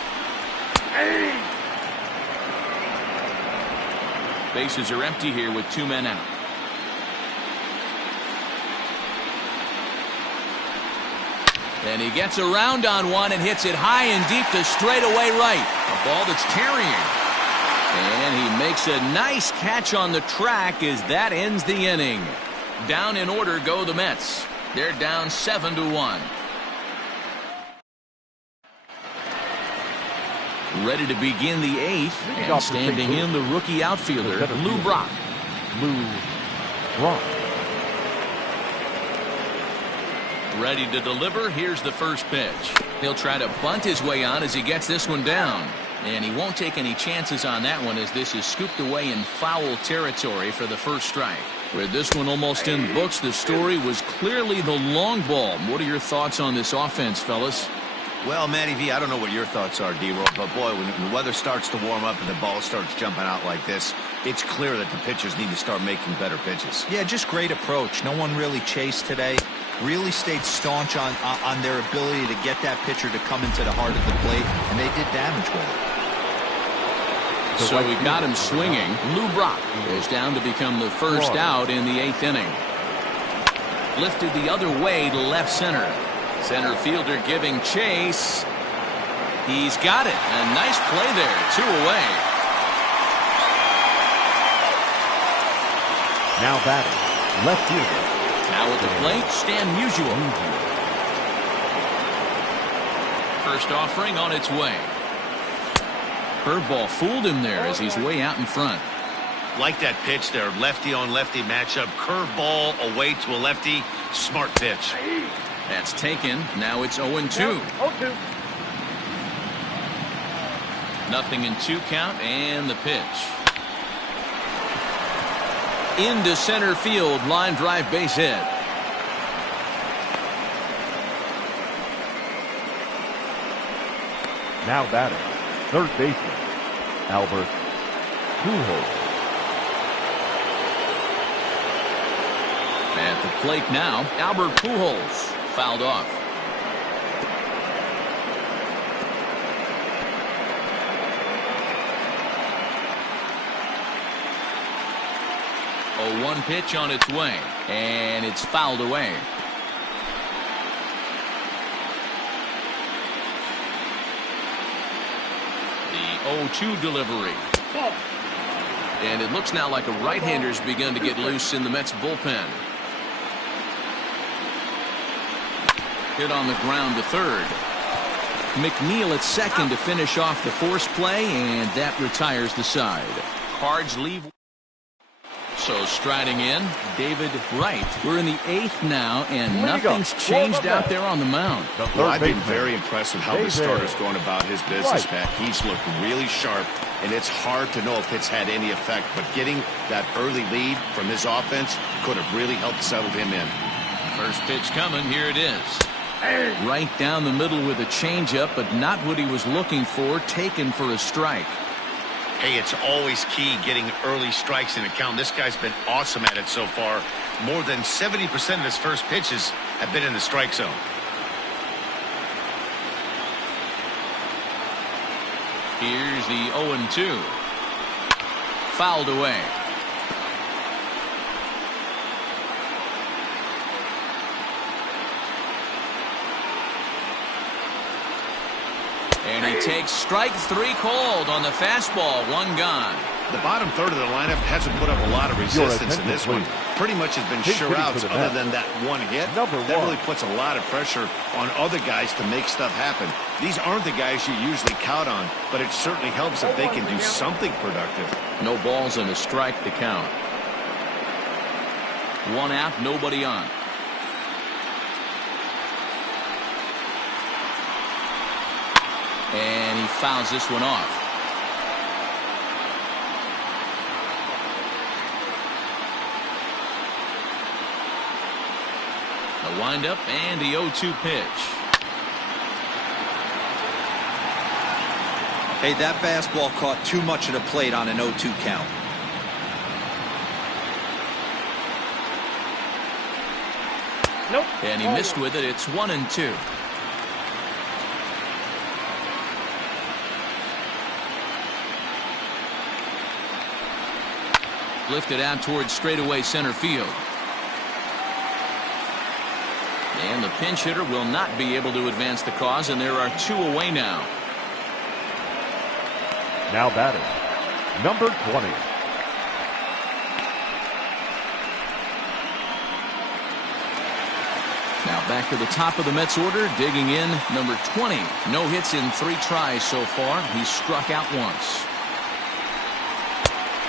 Bases are empty here with 2 men out. And he gets around on one and hits it high and deep to straightaway right. A ball that's carrying. And he makes a nice catch on the track as that ends the inning. Down in order go the Mets. They're down 7-1. Ready to begin the 8th, and standing in the rookie outfielder, Lou Brock. Lou Brock. Ready to deliver. Here's the first pitch. He'll try to bunt his way on as he gets this one down. And he won't take any chances on that one as this is scooped away in foul territory for the first strike. With this one almost in the books, the story was clearly the long ball. What are your thoughts on this offense, fellas? Well, Matty V, I don't know what your thoughts are, D-Roll, but boy, when the weather starts to warm up and the ball starts jumping out like this, it's clear that the pitchers need to start making better pitches. Yeah, just great approach. No one really chased today. Really stayed staunch on their ability to get that pitcher to come into the heart of the plate, and they did damage with it. So we got him swinging. Lou Brock goes down to become the first out in the 8th inning. Lifted the other way to left center. Center fielder giving chase. He's got it. A nice play there. 2 away. Now batting, left fielder. Now at the plate, Stan Musial. First offering on its way. Curveball fooled him there as he's way out in front. Like that pitch there, lefty on lefty matchup. Curveball away to a lefty. Smart pitch. That's taken. Now it's 0-2. 0-2. Nothing in 2 count, and the pitch. Into center field, line drive, base hit. Now batting, third baseman, Albert Pujols. At the plate now, Albert Pujols. Fouled off. A 1 pitch on its way, and it's fouled away. The 0-2 delivery. And it looks now like a right-hander's begun to get loose in the Mets bullpen. Hit on the ground to third. McNeil at second to finish off the force play, and that retires the side. Cards leave. So striding in, David Wright. We're in the 8th now, and nothing's changed out there on the mound. Well, I've been very impressed with how the starter's going about his business, Matt. He's looked really sharp, and it's hard to know if it's had any effect, but getting that early lead from his offense could have really helped settle him in. First pitch coming, here it is. Right down the middle with a changeup, but not what he was looking for, taken for a strike. Hey, it's always key getting early strikes in a count. This guy's been awesome at it so far. More than 70% of his first pitches have been in the strike zone. Here's the 0-2. Fouled away. And he takes strike 3 called on the fastball. 1 gone. The bottom third of the lineup hasn't put up a lot of resistance in this one. Pretty much has been sure outs other than that 1 hit. That really puts a lot of pressure on other guys to make stuff happen. These aren't the guys you usually count on, but it certainly helps if they can do something productive. No balls and a strike to count. 1 out, nobody on. And he fouls this one off. The windup and the 0-2 pitch. Hey, that fastball caught too much of the plate on an 0-2 count. Nope. And he missed with it. It's 1-2. Lifted out towards straightaway center field. And the pinch hitter will not be able to advance the cause, and there are 2 away now. Now batting, number 20. Now back to the top of the Mets order, digging in, number 20. No hits in 3 tries so far. He's struck out once.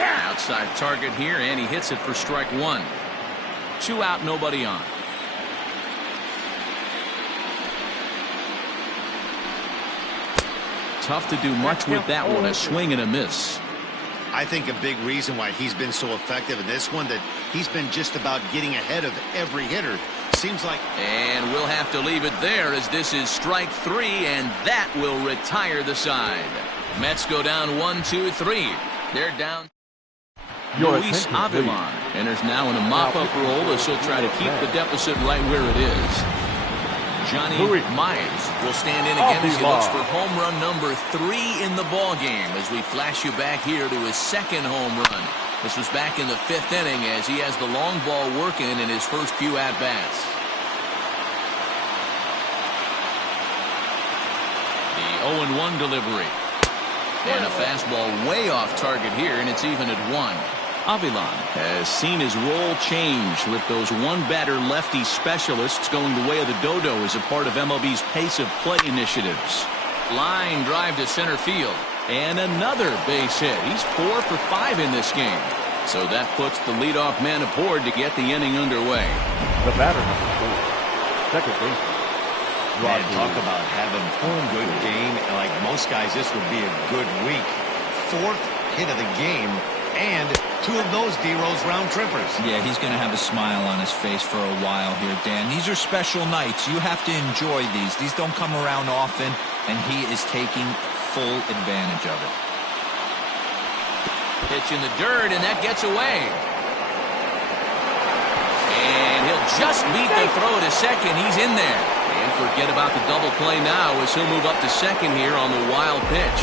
Outside target here, and he hits it for strike one. 2 out, nobody on. Tough to do much with that one, a swing and a miss. I think a big reason why he's been so effective in this one, that he's been just about getting ahead of every hitter. Seems like... And we'll have to leave it there, as this is strike 3, and that will retire the side. Mets go down 1-2-3. They're down. Luis Avilan enters now in a mop-up role as he'll try to keep the deficit right where it is. Johnny Myers will stand in again as he looks for home run number 3 in the ball game, as we flash you back here to his second home run. This was back in the 5th inning, as he has the long ball working in his first few at-bats. The 0-1 delivery. And a fastball way off target here, and it's even at 1. Avilan has seen his role change, with those one-batter lefty specialists going the way of the dodo as a part of MLB's pace of play initiatives. Line drive to center field, and another base hit. He's 4 for 5 in this game. So that puts the leadoff man aboard to get the inning underway. The batter number 4, second base. And talk about having a good game. And like most guys, this would be a good week. 4th hit of the game, and 2 of those D-Rose round trippers. Yeah, he's going to have a smile on his face for a while here, Dan. These are special nights. You have to enjoy these. These don't come around often, and he is taking full advantage of it. Pitch in the dirt, and that gets away. And he'll just beat the throw to second. He's in there. And forget about the double play now, as he'll move up to second here on the wild pitch.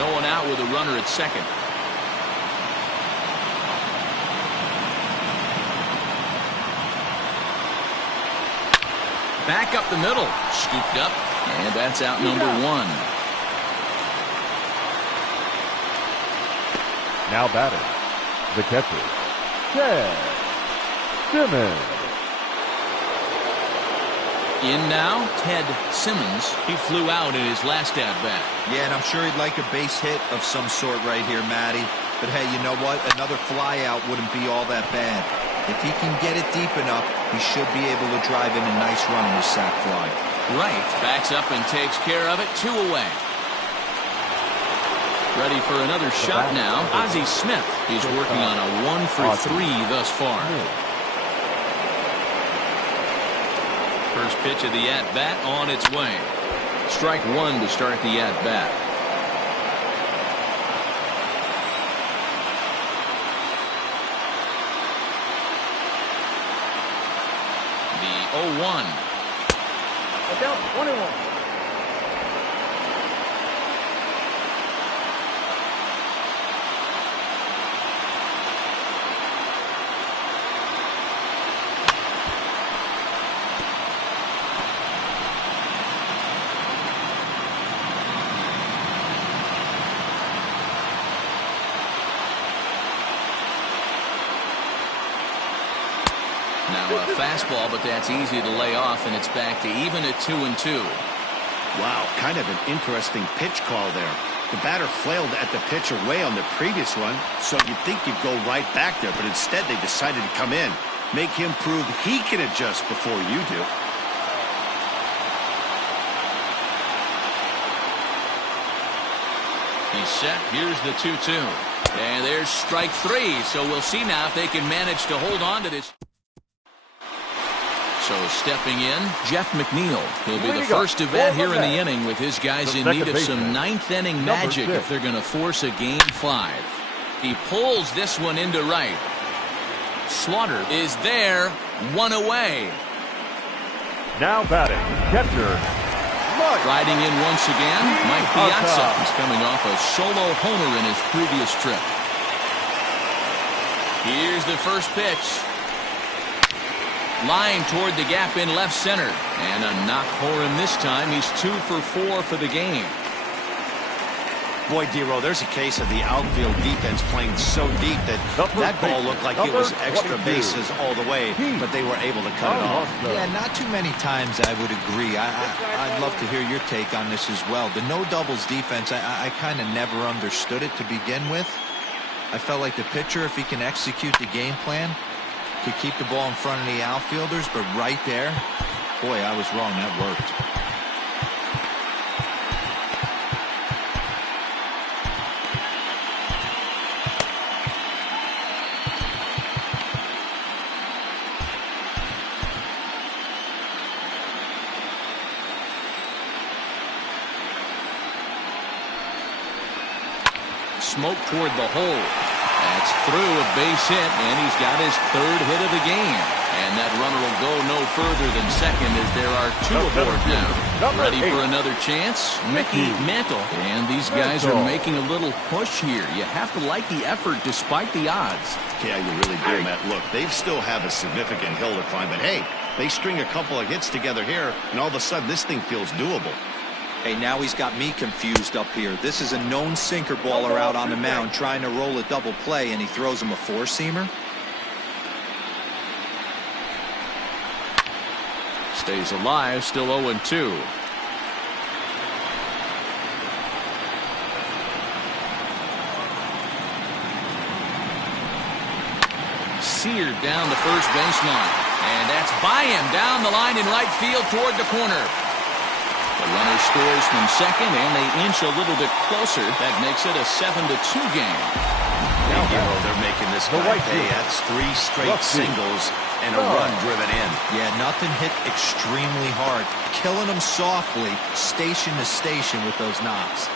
No one out with a runner at second. Back up the middle, scooped up, and that's out number 1. Now batting, the catcher, Ted Simmons. In now, Ted Simmons. He flew out in his last at-bat. Yeah, and I'm sure he'd like a base hit of some sort right here, Matty. But hey, you know what? Another fly out wouldn't be all that bad. If he can get it deep enough, he should be able to drive in a nice run with sac fly. Right. Backs up and takes care of it. 2 away. Ready for another shot now. Ozzie Smith is working on a 1 for 3 thus far. First pitch of the at-bat on its way. Strike 1 to start the at-bat. The 0-1. Look out, 21. Now a fastball, but that's easy to lay off, and it's back to even at 2-2. Wow, kind of an interesting pitch call there. The batter flailed at the pitch away on the previous one, so you'd think you'd go right back there, but instead they decided to come in. Make him prove he can adjust before you do. He's set. Here's the 2-2. And there's strike 3, so we'll see now if they can manage to hold on to this. So stepping in, Jeff McNeil. He'll be the first to bat here in the inning, with his guys in need of some 9th inning magic if they're going to force a game 5. He pulls this one into right. Slaughter is there, 1 away. Now batting, catcher, Riding in once again, Mike Piazza. He's coming off a solo homer in his previous trip. Here's the first pitch. Line toward the gap in left center. And a knock for him this time. He's 2 for 4 for the game. Boy, D-Row, there's a case of the outfield defense playing so deep that that ball looked like it was extra bases all the way, but they were able to cut it off. Yeah, not too many times I would agree. I'd love to hear your take on this as well. The no doubles defense, I kind of never understood it to begin with. I felt like the pitcher, if he can execute the game plan, could keep the ball in front of the outfielders, but right there, boy, I was wrong. That worked. Smoke toward the hole. That's through, a base hit, and he's got his third hit of the game. And that runner will go no further than second as there are two aboard now. Ready for another chance? Mickey Mantle. And these guys are making a little push here. You have to like the effort despite the odds. Yeah, you really do, Matt. Look, they still have a significant hill to climb, but hey, they string a couple of hits together here, and all of a sudden this thing feels doable. Hey, now he's got me confused up here. This is a known sinker baller out on the mound trying to roll a double play, and he throws him a four-seamer. Stays alive, still 0-2. Seared down the first baseline. And that's by him down the line in right field toward the corner. The runner scores from second, and they inch a little bit closer. That makes it a 7-2 game. They're making this guy pay. That's 3 straight singles and a run driven in. Yeah, nothing hit extremely hard. Killing them softly, station to station with those knocks.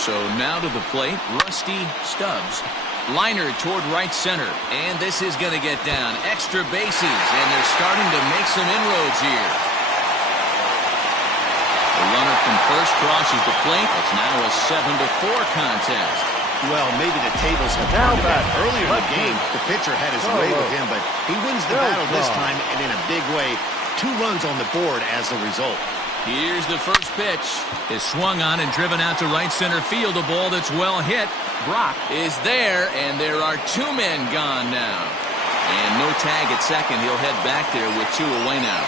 So now to the plate, Rusty Stubbs. Liner toward right center, and this is going to get down. Extra bases, and they're starting to make some inroads here. The runner from first crosses the plate. It's now a 7-4 contest. Well, maybe the tables have turned a bit. Earlier in the game, the pitcher had his way with him, but he wins the battle this time, and in a big way. 2 runs on the board as a result. Here's the first pitch. Is swung on and driven out to right center field. A ball that's well hit. Brock is there, and there are 2 men gone now. And no tag at second. He'll head back there with 2 away now.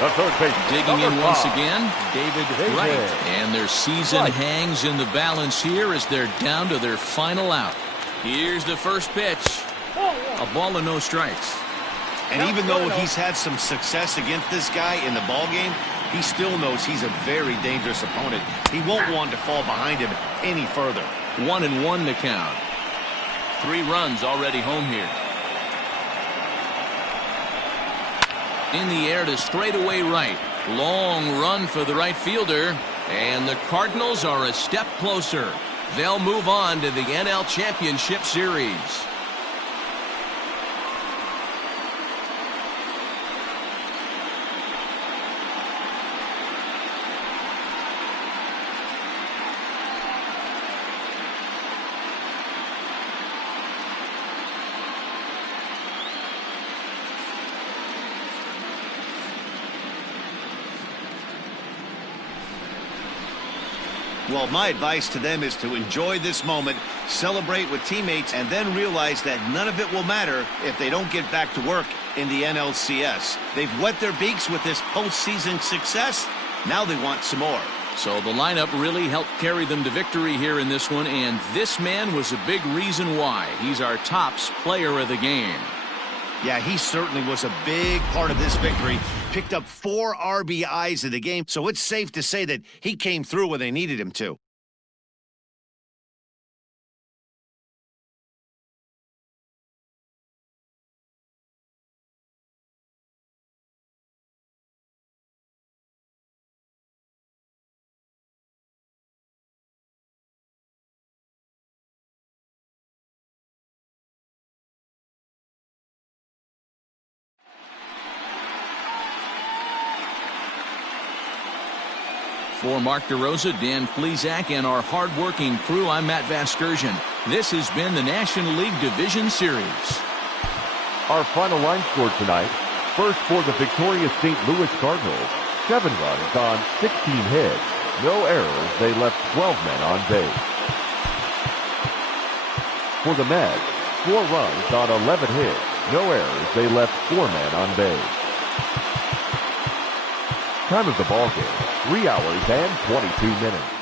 The third base. Digging in once again, David Wright. And their season hangs in the balance here as they're down to their final out. Here's the first pitch. A ball and no strikes. And even though he's had some success against this guy in the ball game, he still knows he's a very dangerous opponent. He won't want to fall behind him any further. 1-1 to count. 3 runs already home here. In the air to straightaway right. Long run for the right fielder. And the Cardinals are a step closer. They'll move on to the NL Championship Series. Well, my advice to them is to enjoy this moment, celebrate with teammates, and then realize that none of it will matter if they don't get back to work in the NLCS. They've wet their beaks with this postseason success. Now they want some more. So the lineup really helped carry them to victory here in this one, and this man was a big reason why. He's our tops player of the game. Yeah, he certainly was a big part of this victory. Picked up 4 RBIs in the game, so it's safe to say that he came through when they needed him to. For Mark DeRosa, Dan Plesac, and our hard-working crew, I'm Matt Vasgersian. This has been the National League Division Series. Our final line score tonight. First for the victorious St. Louis Cardinals. 7 runs on 16 hits. No errors. They left 12 men on base. For the Mets, 4 runs on 11 hits. No errors. They left 4 men on base. Time of the ball game, 3 hours and 22 minutes.